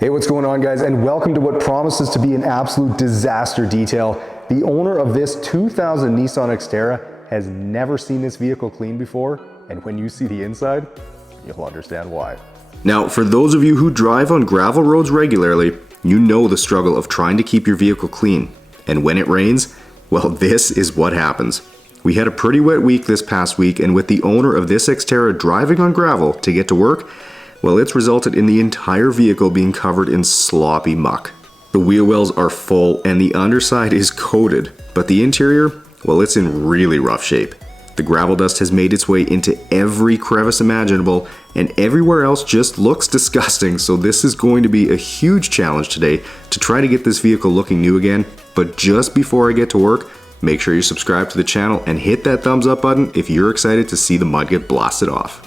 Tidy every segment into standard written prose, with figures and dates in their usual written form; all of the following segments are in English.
Hey, what's going on, guys? And welcome to what promises to be an absolute disaster detail. The owner of this 2000 Nissan Xterra has never seen this vehicle cleaned before, and when you see the inside, you'll understand why. Now, for those of you who drive on gravel roads regularly, you know the struggle of trying to keep your vehicle clean. And when it rains, well, this is what happens. We had a pretty wet week this past week, and with the owner of this Xterra driving on gravel to get to work, well, it's resulted in the entire vehicle being covered in sloppy muck. The wheel wells are full and the underside is coated, but the interior, well, it's in really rough shape. The gravel dust has made its way into every crevice imaginable, and everywhere else just looks disgusting, so this is going to be a huge challenge today to try to get this vehicle looking new again. But just before I get to work, make sure you subscribe to the channel and hit that thumbs up button if you're excited to see the mud get blasted off.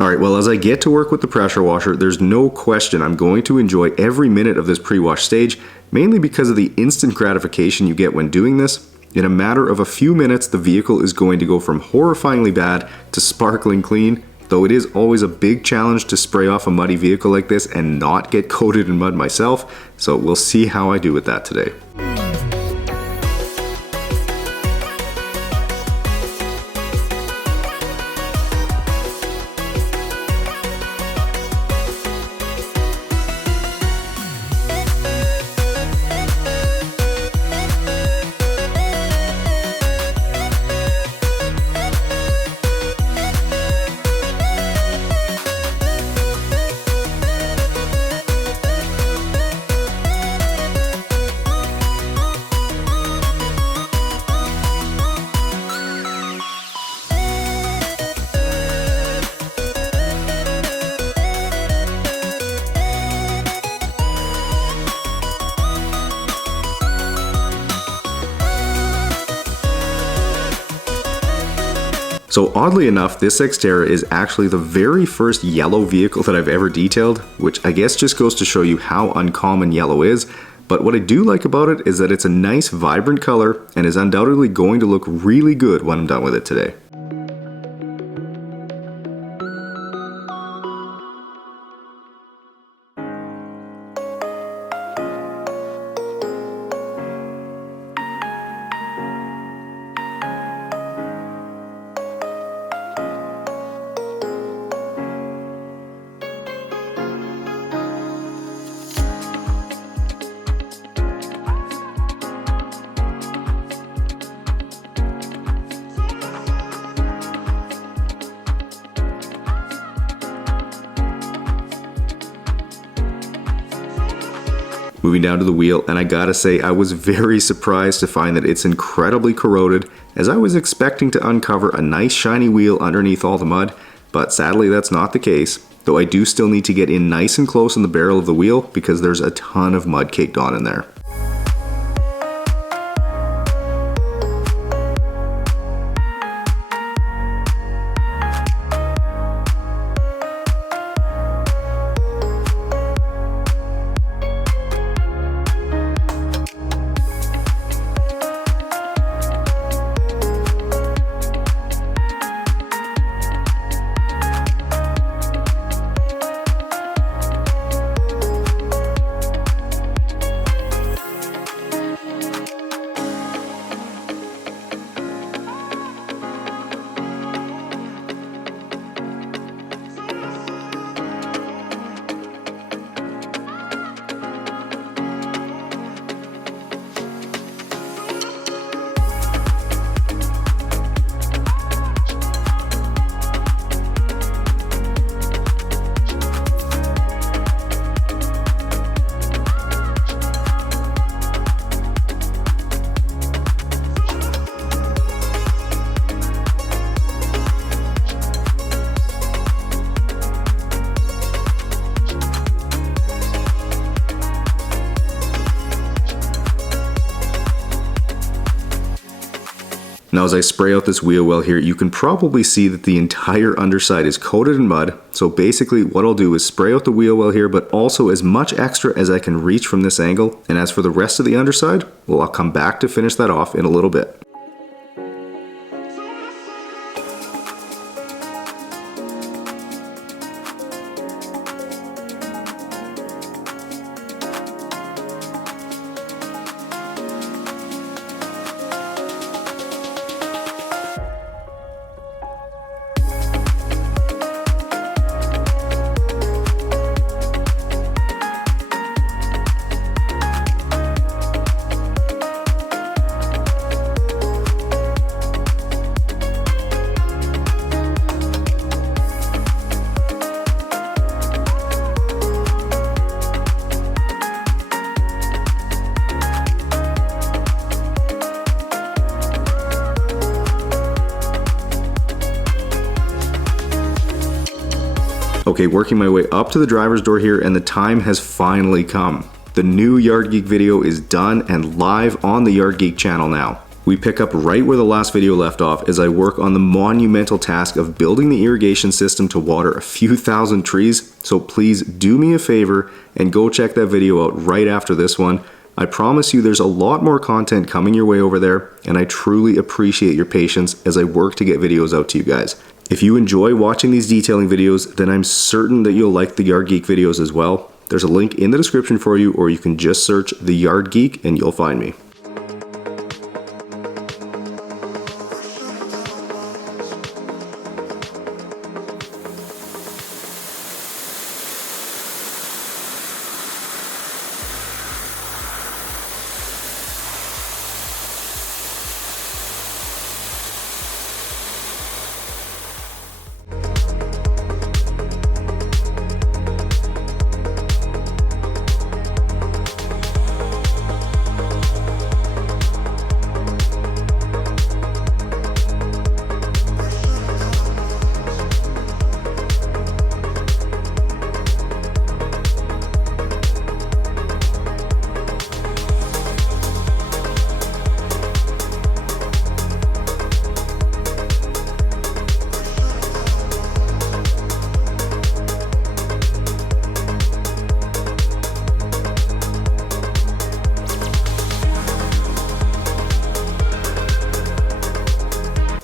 Alright, well, as I get to work with the pressure washer, there's no question I'm going to enjoy every minute of this pre-wash stage, mainly because of the instant gratification you get when doing this. In a matter of a few minutes, the vehicle is going to go from horrifyingly bad to sparkling clean, though it is always a big challenge to spray off a muddy vehicle like this and not get coated in mud myself, so we'll see how I do with that today. So oddly enough, this Xterra is actually the very first yellow vehicle that I've ever detailed, which I guess just goes to show you how uncommon yellow is. But what I do like about it is that it's a nice, vibrant color and is undoubtedly going to look really good when I'm done with it today. Moving down to the wheel, and I gotta say I was very surprised to find that it's incredibly corroded, as I was expecting to uncover a nice shiny wheel underneath all the mud, but sadly that's not the case, though I do still need to get in nice and close on the barrel of the wheel because there's a ton of mud caked on in there. Now as I spray out this wheel well here, you can probably see that the entire underside is coated in mud. So basically what I'll do is spray out the wheel well here, but also as much extra as I can reach from this angle. And as for the rest of the underside, well, I'll come back to finish that off in a little bit. Okay, working my way up to the driver's door here, and the time has finally come. The new Yard Geek video is done and live on the Yard Geek channel now. We pick up right where the last video left off as I work on the monumental task of building the irrigation system to water a few thousand trees, so please do me a favor and go check that video out right after this one. I promise you there's a lot more content coming your way over there, and I truly appreciate your patience as I work to get videos out to you guys. If you enjoy watching these detailing videos, then I'm certain that you'll like the Yard Geek videos as well. There's a link in the description for you, or you can just search the Yard Geek and you'll find me.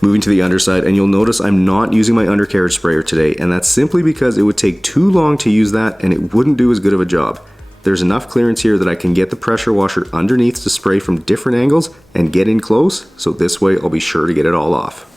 Moving to the underside, and you'll notice I'm not using my undercarriage sprayer today, and that's simply because it would take too long to use that and it wouldn't do as good of a job. There's enough clearance here that I can get the pressure washer underneath to spray from different angles and get in close, so this way I'll be sure to get it all off.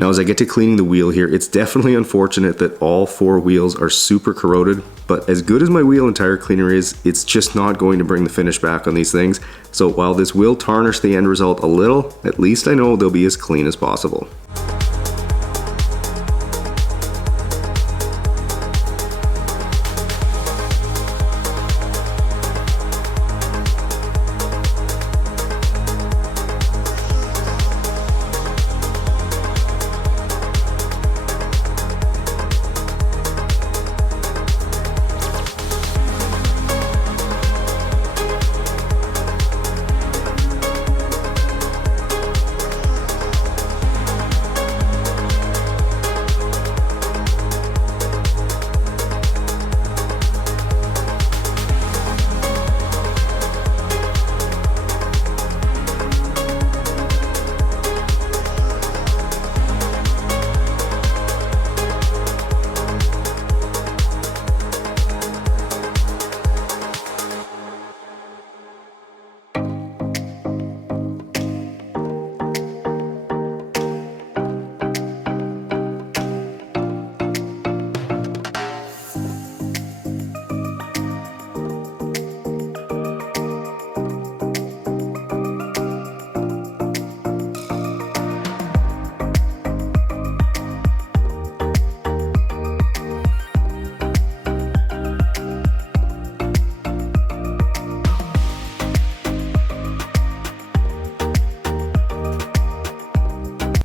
Now as I get to cleaning the wheel here, it's definitely unfortunate that all 4 wheels are super corroded, but as good as my wheel and tire cleaner is, it's just not going to bring the finish back on these things. So while this will tarnish the end result a little, at least I know they'll be as clean as possible.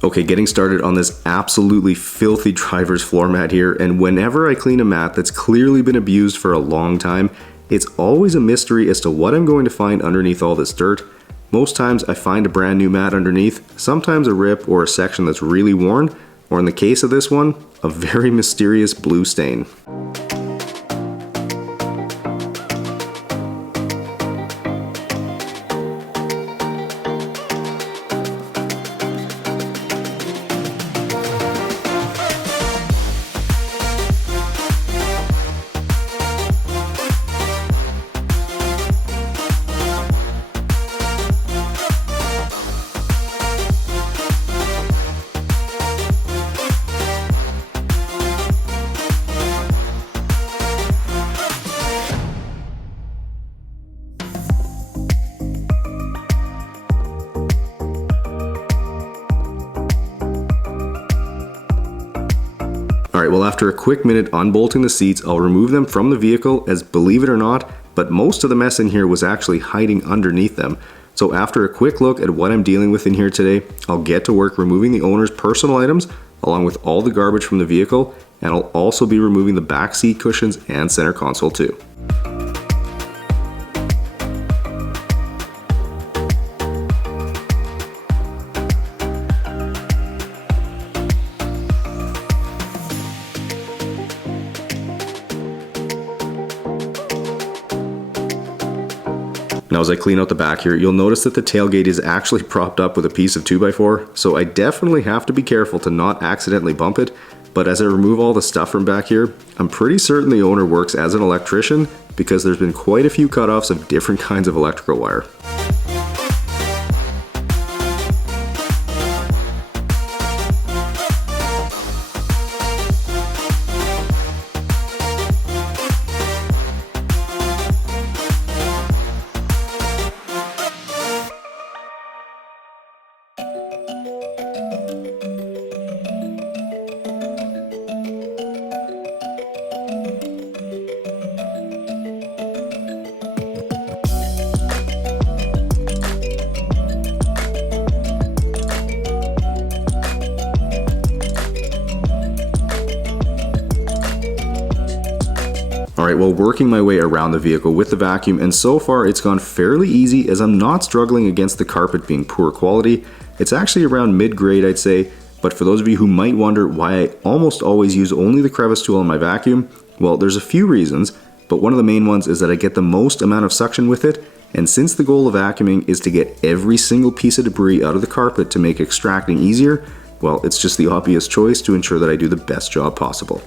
Okay, getting started on this absolutely filthy driver's floor mat here, and whenever I clean a mat that's clearly been abused for a long time, it's always a mystery as to what I'm going to find underneath all this dirt. Most times I find a brand new mat underneath, sometimes a rip or a section that's really worn, or in the case of this one, a very mysterious blue stain. Alright, well after a quick minute unbolting the seats, I'll remove them from the vehicle, as believe it or not, but most of the mess in here was actually hiding underneath them. So after a quick look at what I'm dealing with in here today, I'll get to work removing the owner's personal items, along with all the garbage from the vehicle, and I'll also be removing the back seat cushions and center console too. Now as I clean out the back here, you'll notice that the tailgate is actually propped up with a piece of 2x4, so I definitely have to be careful to not accidentally bump it, but as I remove all the stuff from back here, I'm pretty certain the owner works as an electrician because there's been quite a few cutoffs of different kinds of electrical wire. Alright, well working my way around the vehicle with the vacuum, and so far it's gone fairly easy as I'm not struggling against the carpet being poor quality. It's actually around mid-grade I'd say, but for those of you who might wonder why I almost always use only the crevice tool on my vacuum, well there's a few reasons, but one of the main ones is that I get the most amount of suction with it, and since the goal of vacuuming is to get every single piece of debris out of the carpet to make extracting easier, well it's just the obvious choice to ensure that I do the best job possible.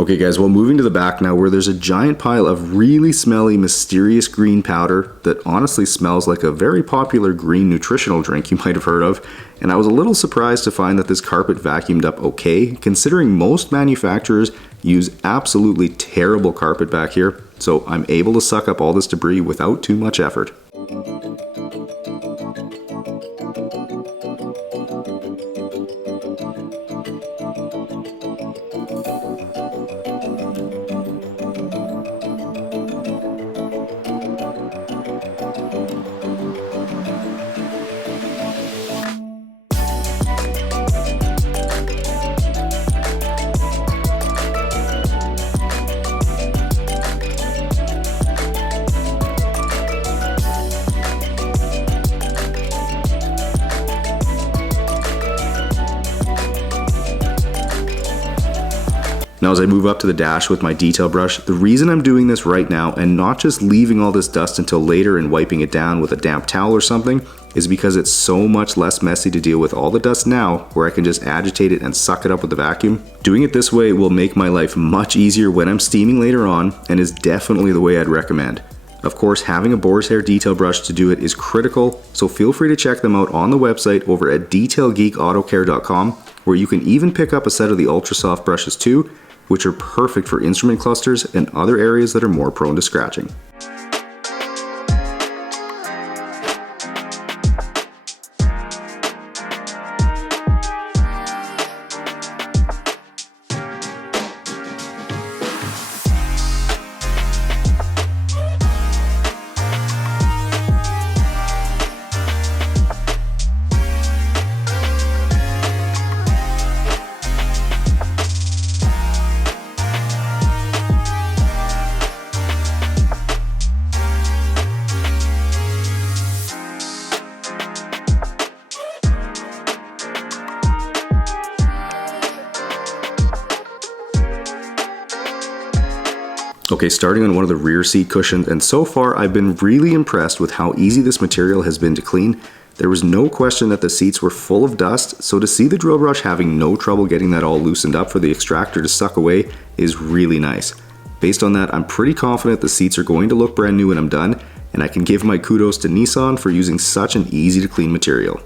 Okay guys, well moving to the back now where there's a giant pile of really smelly, mysterious green powder that honestly smells like a very popular green nutritional drink you might have heard of, and I was a little surprised to find that this carpet vacuumed up okay, considering most manufacturers use absolutely terrible carpet back here. so I'm able to suck up all this debris without too much effort. Now as I move up to the dash with my detail brush, the reason I'm doing this right now and not just leaving all this dust until later and wiping it down with a damp towel or something is because it's so much less messy to deal with all the dust now, where I can just agitate it and suck it up with the vacuum. Doing it this way will make my life much easier when I'm steaming later on, and is definitely the way I'd recommend. Of course, having a boar's hair detail brush to do it is critical, so feel free to check them out on the website over at detailgeekautocare.com, where you can even pick up a set of the ultra soft brushes too, which are perfect for instrument clusters and other areas that are more prone to scratching. Okay, starting on one of the rear seat cushions, and so far I've been really impressed with how easy this material has been to clean. There was no question that the seats were full of dust, so to see the drill brush having no trouble getting that all loosened up for the extractor to suck away is really nice. Based on that, I'm pretty confident the seats are going to look brand new when I'm done, and I can give my kudos to Nissan for using such an easy to clean material.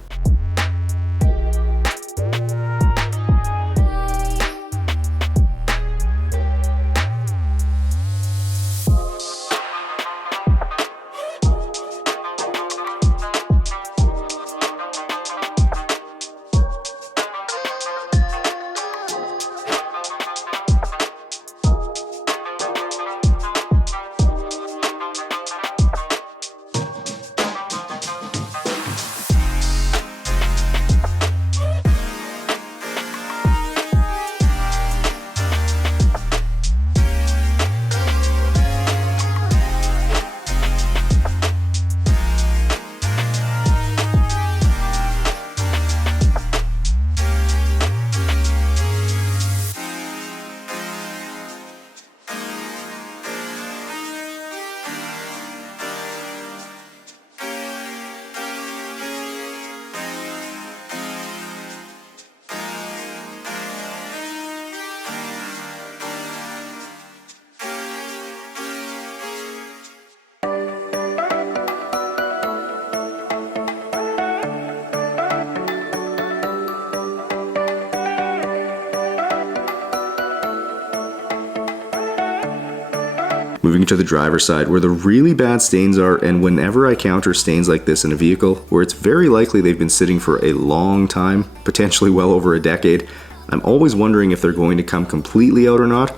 Moving to the driver's side, where the really bad stains are, and whenever I counter stains like this in a vehicle, where it's very likely they've been sitting for a long time, potentially well over a decade, I'm always wondering if they're going to come completely out or not.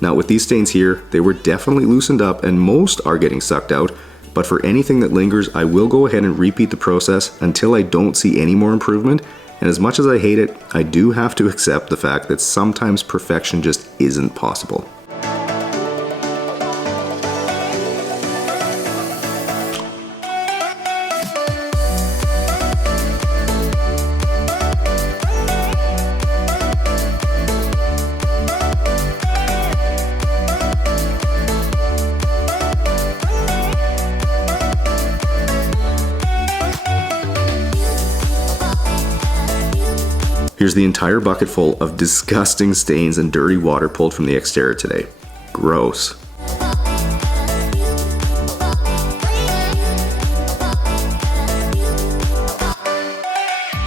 Now with these stains here, they were definitely loosened up and most are getting sucked out, but for anything that lingers, I will go ahead and repeat the process until I don't see any more improvement. And as much as I hate it, I do have to accept the fact that sometimes perfection just isn't possible. Here's the entire bucket full of disgusting stains and dirty water pulled from the exterior today. Gross.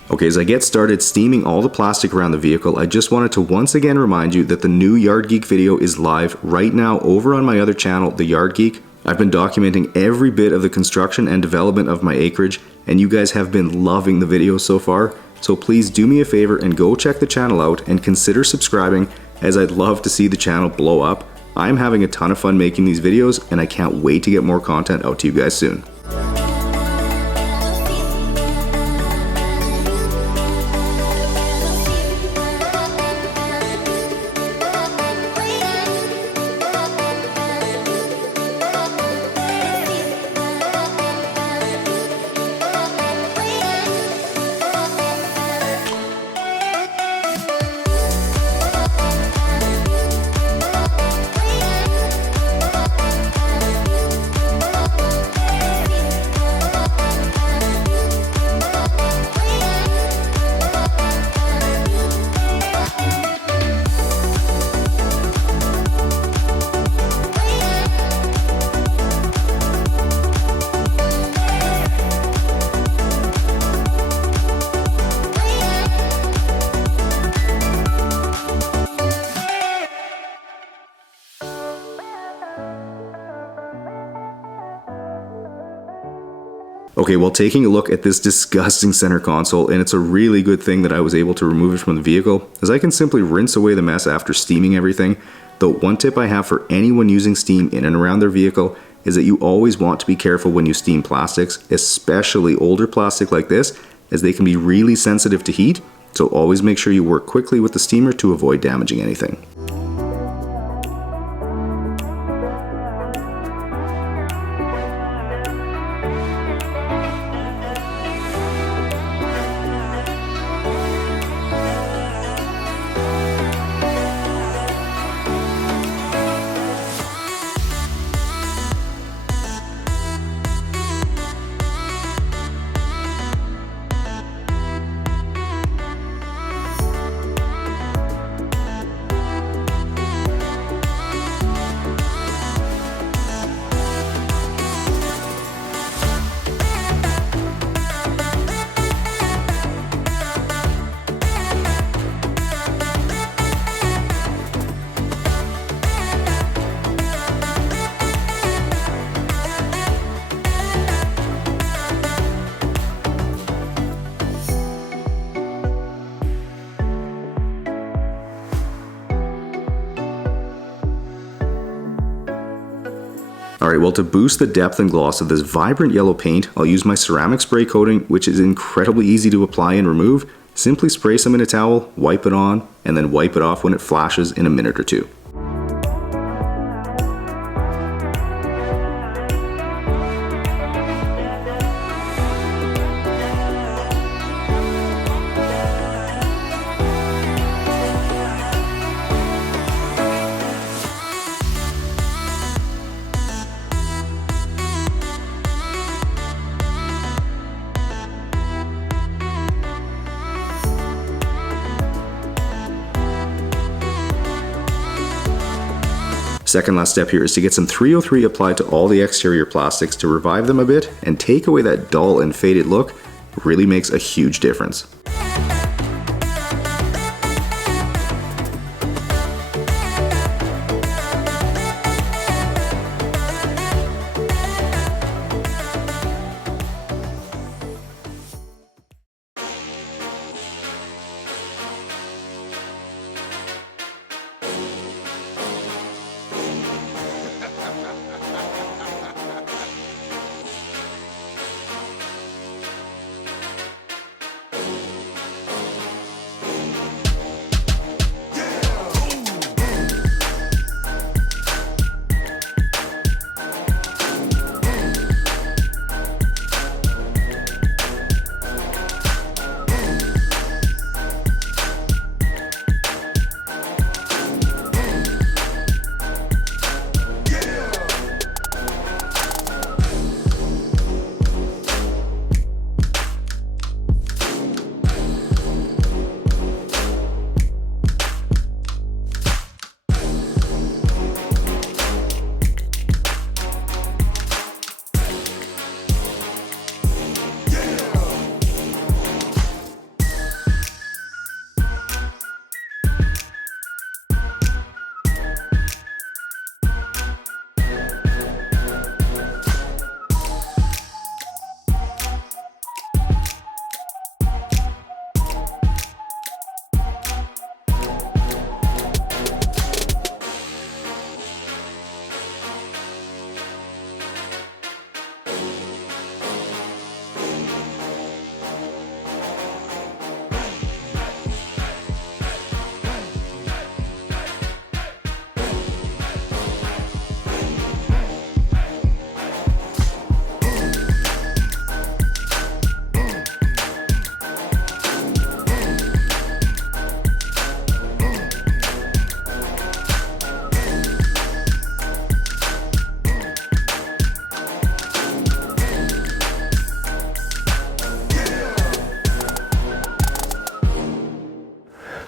Okay, as I get started steaming all the plastic around the vehicle, I just wanted to once again remind you that the new Yard Geek video is live right now over on my other channel, The Yard Geek. I've been documenting every bit of the construction and development of my acreage, and you guys have been loving the videos so far. So please do me a favor and go check the channel out and consider subscribing, as I'd love to see the channel blow up. I'm having a ton of fun making these videos, and I can't wait to get more content out to you guys soon. Okay, well, taking a look at this disgusting center console, and it's a really good thing that I was able to remove it from the vehicle, as I can simply rinse away the mess after steaming everything. Though one tip I have for anyone using steam in and around their vehicle is that you always want to be careful when you steam plastics, especially older plastic like this, as they can be really sensitive to heat, so always make sure you work quickly with the steamer to avoid damaging anything. Alright, well, to boost the depth and gloss of this vibrant yellow paint, I'll use my ceramic spray coating, which is incredibly easy to apply and remove. Simply spray some in a towel, wipe it on, and then wipe it off when it flashes in a minute or two. Second last step here is to get some 303 applied to all the exterior plastics to revive them a bit and take away that dull and faded look. Really makes a huge difference.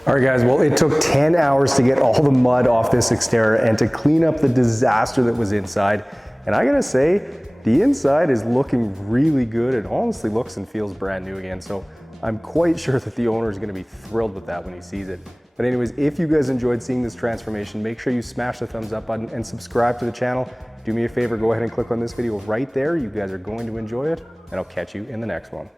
All right guys, well it took 10 hours to get all the mud off this Xterra and to clean up the disaster that was inside. And I gotta say, the inside is looking really good. It honestly looks and feels brand new again. So I'm quite sure that the owner is gonna be thrilled with that when he sees it. But anyways, if you guys enjoyed seeing this transformation, make sure you smash the thumbs up button and subscribe to the channel. Do me a favor, go ahead and click on this video right there. You guys are going to enjoy it, and I'll catch you in the next one.